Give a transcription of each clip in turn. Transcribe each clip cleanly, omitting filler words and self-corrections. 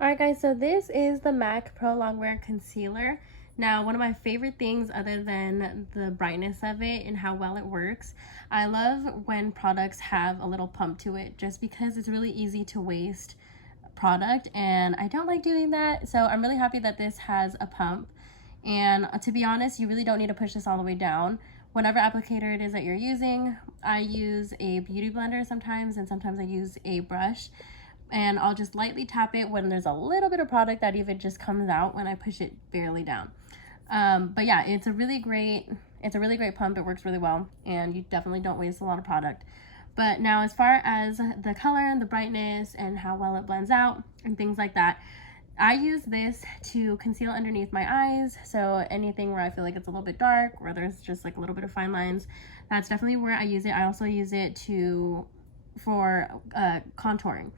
Alright guys, so this is the MAC Pro Longwear Concealer. Now, one of my favorite things other than the brightness of it and how well it works, I love when products have a little pump to it just because it's really easy to waste product and I don't like doing that. So I'm really happy that this has a pump. And to be honest, you really don't need to push this all the way down. Whatever applicator it is that you're using, I use a beauty blender sometimes and sometimes I use a brush, and I'll just lightly tap it when there's a little bit of product that even just comes out when I push it barely down. But yeah, it's a really great pump. It works really well and you definitely don't waste a lot of product. But now as far as the color and the brightness and how well it blends out and things like that, I use this to conceal underneath my eyes. So anything where I feel like it's a little bit dark, where there's just like a little bit of fine lines, that's definitely where I use it. I also use it for contouring.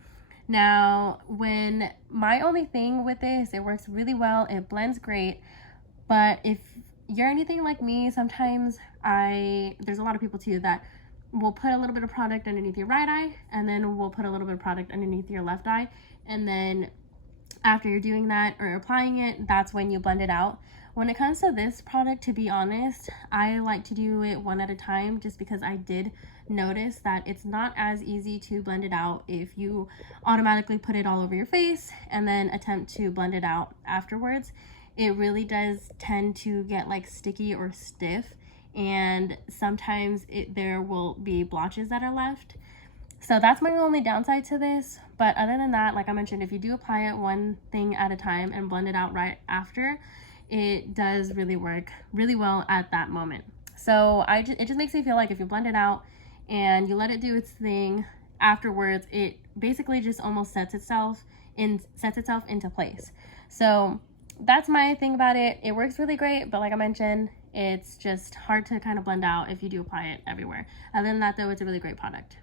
Now, when my only thing with this, it works really well, it blends great, but if you're anything like me, sometimes there's a lot of people too that will put a little bit of product underneath your right eye and then we'll put a little bit of product underneath your left eye, and then after you're doing that or applying it, that's when you blend it out. When it comes to this product, to be honest, I like to do it one at a time just because I did notice that it's not as easy to blend it out if you automatically put it all over your face and then attempt to blend it out afterwards. It really does tend to get like sticky or stiff, and sometimes there will be blotches that are left. So that's my only downside to this. But other than that, like I mentioned, if you do apply it one thing at a time and blend it out right after, it does really work really well at that moment. So it just makes me feel like if you blend it out and you let it do its thing afterwards, it basically just almost sets itself into place. So that's my thing about it. It works really great, but like I mentioned, it's just hard to kind of blend out if you do apply it everywhere. Other than that though, it's a really great product.